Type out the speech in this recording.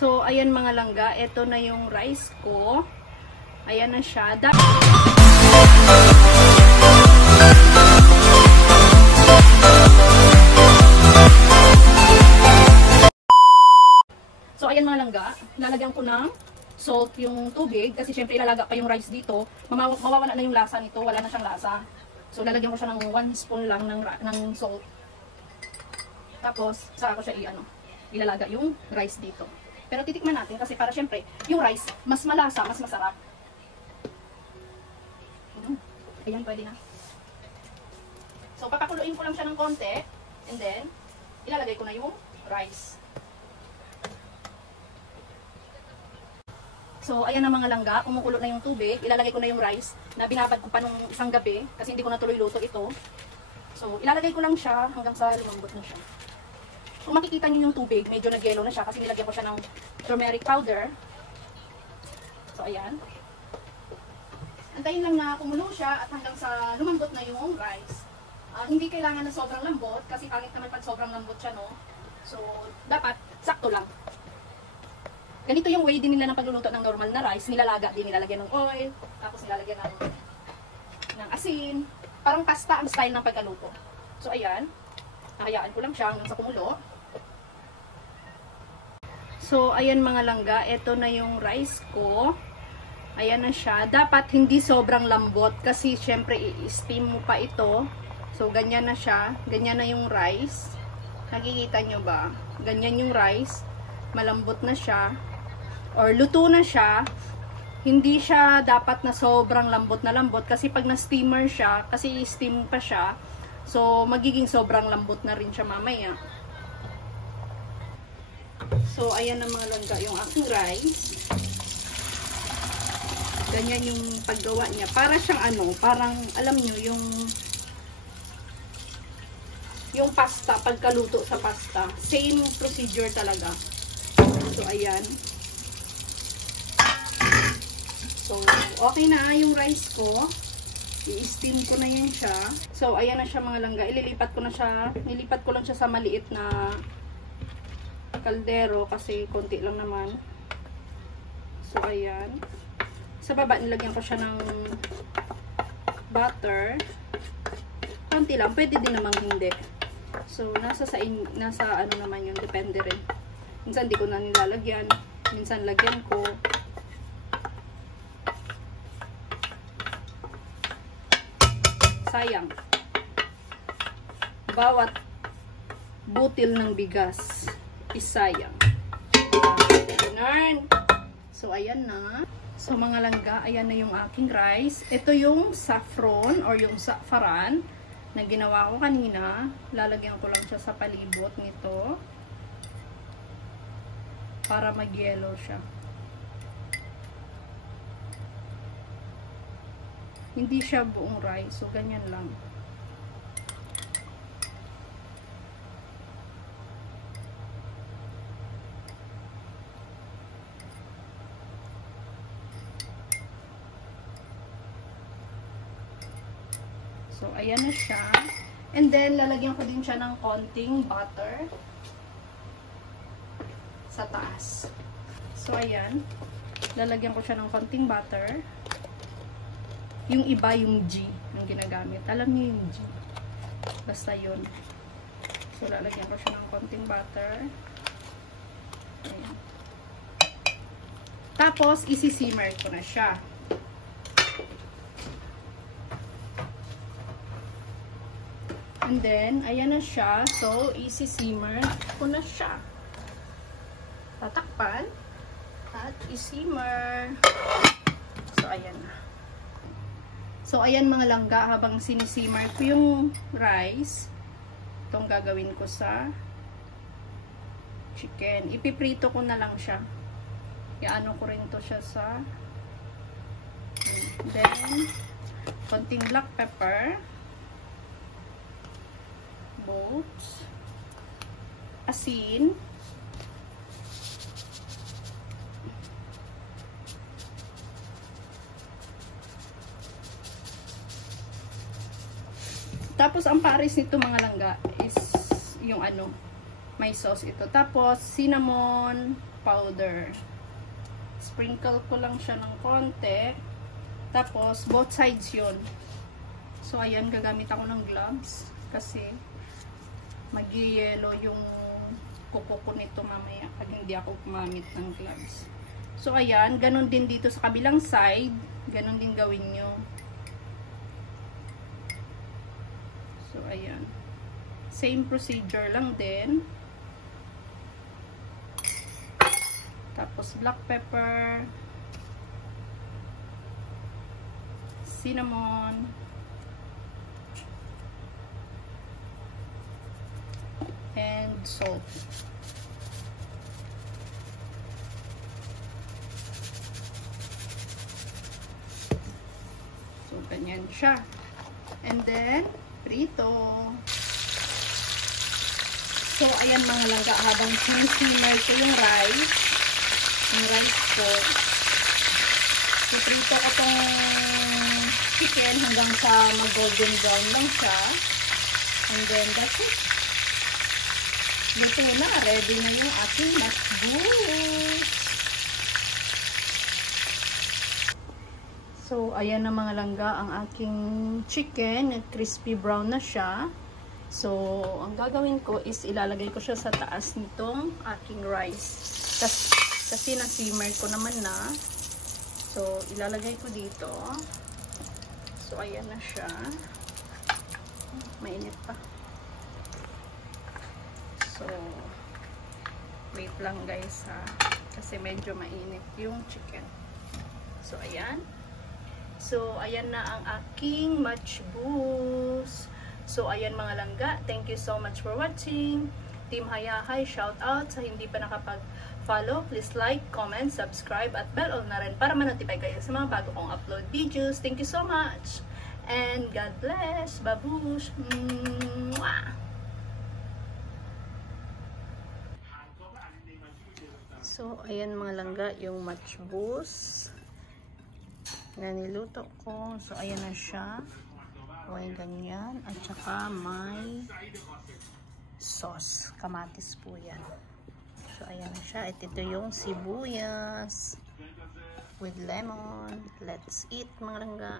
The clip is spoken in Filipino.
So, ayan mga langga, ito na yung rice ko. Ayan na siya. So, ayan mga langga, lalagyan ko ng salt yung tubig kasi syempre ilalaga pa yung rice dito. Mawawala na yung lasa nito, wala na siyang lasa. So, lalagyan ko siya ng 1 spoon lang ng salt. Tapos, saka ko siya ilalaga yung rice dito. Pero titikman natin kasi para syempre, yung rice, mas malasa, mas masarap. Ayan, pwede na. So, papakuluin ko lang siya ng konti. And then, ilalagay ko na yung rice. So, ayan na mga langga. Kumukulo na yung tubig. Ilalagay ko na yung rice na binabad ko pa nung isang gabi kasi hindi ko na tuloy luto ito. So, ilalagay ko lang siya hanggang sa lumambot na siya. Kung makikita niyo yung tubig, medyo nag-yellow na siya kasi nilagyan ko siya ng turmeric powder. So, ayan. Antayin lang na kumulo siya at hanggang sa lumambot na yung rice. Hindi kailangan na sobrang lambot kasi pangit naman pag sobrang lambot siya, no? So, dapat sakto lang. Ganito yung way din nila ng pagluluto ng normal na rice. Nilalaga din, nilalagyan ng oil, tapos nilalagyan ng asin. Parang pasta ang style ng pagkaluto. So, ayan. Hayaan ko lang siya hanggang sa kumulo. So, ayan mga langga, ito na yung rice ko. Ayan na siya. Dapat hindi sobrang lambot kasi syempre i-steam mo pa ito. So, ganyan na siya. Ganyan na yung rice. Nakikita nyo ba? Ganyan yung rice. Malambot na siya. Or luto na siya. Hindi siya dapat na sobrang lambot na lambot kasi pag na-steamer siya, kasi i-steam pa siya, so magiging sobrang lambot na rin siya mamaya. So, ayan na mga langga yung aking rice. Ganyan yung paggawa niya. Para siyang parang, alam nyo, yung pasta, pagkaluto sa pasta. Same procedure talaga. So, ayan. So, okay na yung rice ko. I-steam ko na yan siya. So, ayan na siya mga langga. Ililipat ko na siya. Nilipat ko lang siya sa maliit na kaldero kasi konti lang naman. So, ayan. Sa baba, nilagyan ko siya ng butter. Konti lang. Pwede din namang hindi. So, nasa ano naman yun. Depende rin. Minsan, di ko na nilalagyan. Minsan, lagyan ko. Sayang. Bawat butil ng bigas is sayang. So, ayan na. So, mga langga, ayan na yung aking rice. Ito yung saffron or yung saffron na ginawa ko kanina. Lalagyan ko lang siya sa palibot nito para mag-yellow siya. Hindi siya buong rice. So, ganyan lang. So, ayan na siya. And then, lalagyan ko din siya ng konting butter sa taas. So, ayan. Lalagyan ko siya ng konting butter. Yung iba, yung G ang ginagamit. Alam niyo yung G. Basta yun. So, lalagyan ko siya ng konting butter. Ayan. Tapos, isi-simmer ko na siya. And then, ayan na siya. So, isi-simmer ko na siya. Tatakpan. At isimmer. So, ayan na. So, ayan mga langga. Habang sinisimmer ko yung rice, itong gagawin ko sa chicken. Ipiprito ko na lang siya. Iano ko rin to siya sa then, konting black pepper. Boats, asin, tapos ang pares nito mga langga is yung may sauce ito, tapos cinnamon, powder. Sprinkle ko lang siya ng konti. Tapos, both sides yun. So, ayan, gagamit ako ng gloves. Kasi, mag-yellow yung kuko ko nito mamaya pag hindi ako gumamit ng gloves. So, ayan, ganun din dito sa kabilang side. Ganun din gawin nyo. So, ayan. Same procedure lang din. Tapos, black pepper, cinnamon, and salt. So, ganyan siya. And then, prito. So, ayan mga langga, habang sinisimmer ko yung rice ko, iprito ko tong chicken hanggang sa mag-golden brown lang siya. And then, that's it. Luto na, ready na yung ating matchbox. So, ayan na mga langga, ang aking chicken, crispy brown na siya. So, ang gagawin ko is ilalagay ko siya sa taas nitong aking rice. Kasi na-simmer ko naman na. So, ilalagay ko dito. So, ayan na siya. Mainit pa. So, wait lang guys ha. Kasi medyo mainit yung chicken. So, ayan. So, ayan na ang aking matchbox. So, ayan mga langga. Thank you so much for watching. Team Hayahay, shout out. Sa hindi pa nakapag-follow, please like, comment, subscribe, at bell all na rin para ma-notify kayo sa mga bago kong upload videos. Thank you so much. And God bless. Babush. Mwah! So, ayan mga langga, yung matchbox na niluto ko. So, ayan na siya. Huwag ganyan. At saka may sauce. Kamatis po yan. So, ayan na siya. At ito yung sibuyas with lemon. Let's eat mga langga.